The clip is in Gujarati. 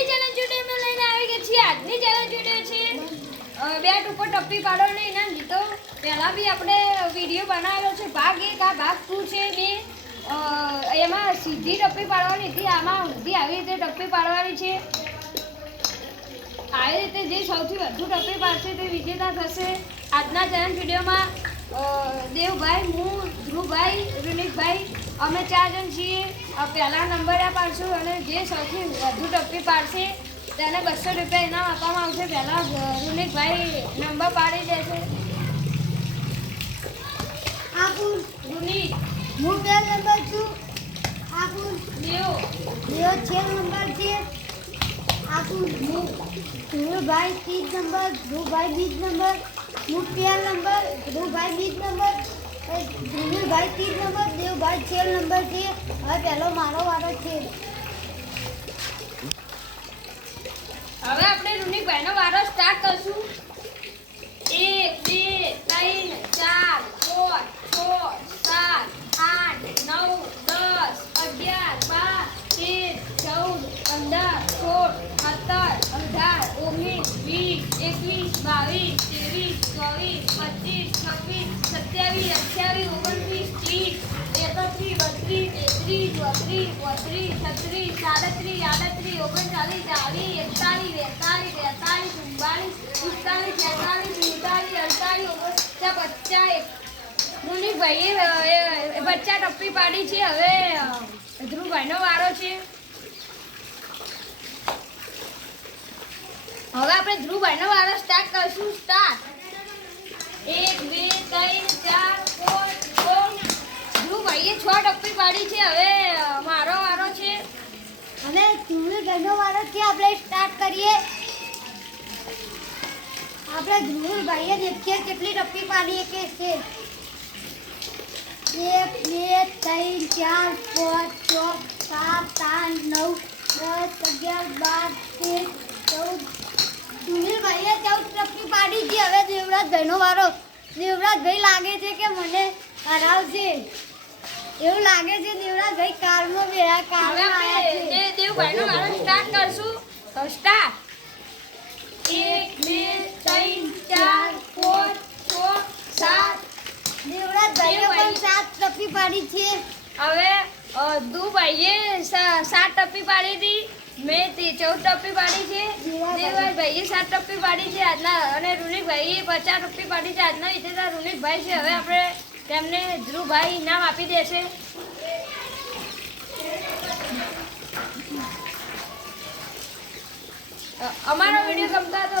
આજની ચેલેન્જ વિડિયો મેં લઈને આવી ગઈ છીએ. આજની ચેલેન્જ વિડિયો છે બેટ ઉપર ટપ્પી પાડવાનો ઇનામ જીતો. પહેલા બી આપણે વિડિયો બનાવેલો છે ભાગ 1 આ ભાગ 2 છે. મેં એમાં સીધી ટપ્પી પાડવાની હતી, આમાં ઊંધી આવી રીતે ટપ્પી પાડવાની છે. આવી રીતે જે સૌથી વધુ ટપ્પી પાડશે તે વિજેતા થશે. આજના ચેલેન્જ વિડિયોમાં દેવભાઈ, હું, ધ્રુવભાઈ, વિનિકભાઈ અમે 4 જણ છીએ. પહેલા નંબર પાડશું અને જે સૌથી વધુ ટપ્પી પાડશે તેને 200 રૂપિયા ઇનામ આપવામાં આવશે. પહેલા વિનિકભાઈ નંબર પાડી દેશે. વિનિક, હું 2 નંબર છું. દેવ, 6 નંબર છે. ધ્રુવભાઈ 30 નંબર, ધ્રુવભાઈ 20 નંબર, હું 13 નંબર, ધ્રુવભાઈ 20 નંબર, ધ્રુવીભાઈ 30 નંબર, દેવભાઈ 6 નંબર છે. હવે પહેલો મારો વારો છે. હવે આપણે વિનિકભાઈનો વારો સ્ટાર્ટ કરશું. 1 2 3 4 5 6 7 8 9 10 મુનિભાઈએ બચ્ચા ટપ્પી પાડી છે. હવે ધ્રુવભાઈનો વારો છે. હવે આપણે ધ્રુવભાઈનો વારો સ્ટાર્ટ કરશું. સ્ટાર્ટ. 1 2 3 4 ધ્રુવભાઈએ 6 ટપ્પી પાડી છે. હવે મારો વારો છે. અને ધ્રુવીભાઈનો વારો છે. આપણે સ્ટાર્ટ કરીએ. આપણે ધ્રુવીભાઈએ દેખીએ કેટલી ટપ્પી પાડીએ કે છે. 1 2 3 4 5 6 7 8 9 10 11 12 13 14 ધ્રુવીભાઈએ 14 ટપ્પી પાડી છે. હવે દેવરાજભાઈનો વારો. દેવરાજભાઈ લાગે છે કે મને હરાવશે એવું લાગે છે. દેવરાજભાઈ કારમાં બેહા કારમાં આવ્યા છે. દેવભાઈનો વારો સ્ટાર્ટ કરશું. તો સ્ટાર્ટ. 1 2 3 4 5 6 7 દેવરાજભાઈએ પણ 7 ટપ્પી પાડી છે. હવે ધ્રુવભાઈએ 7 ટપ્પી પાડી હતી. મેં 14 ટપ્પી પાડી છે. દેવભાઈએ 7 ટપ્પી પાડી છે આજના. અને રૂનિકભાઈએ 50 ટપ્પી પાડી છે. આજના વિજેતા રૂનિકભાઈ છે. હવે આપણે તેમને ધ્રુવભાઈ ઇનામ આપી દેશે. અમારો વિડીયો ગમતો હોય તો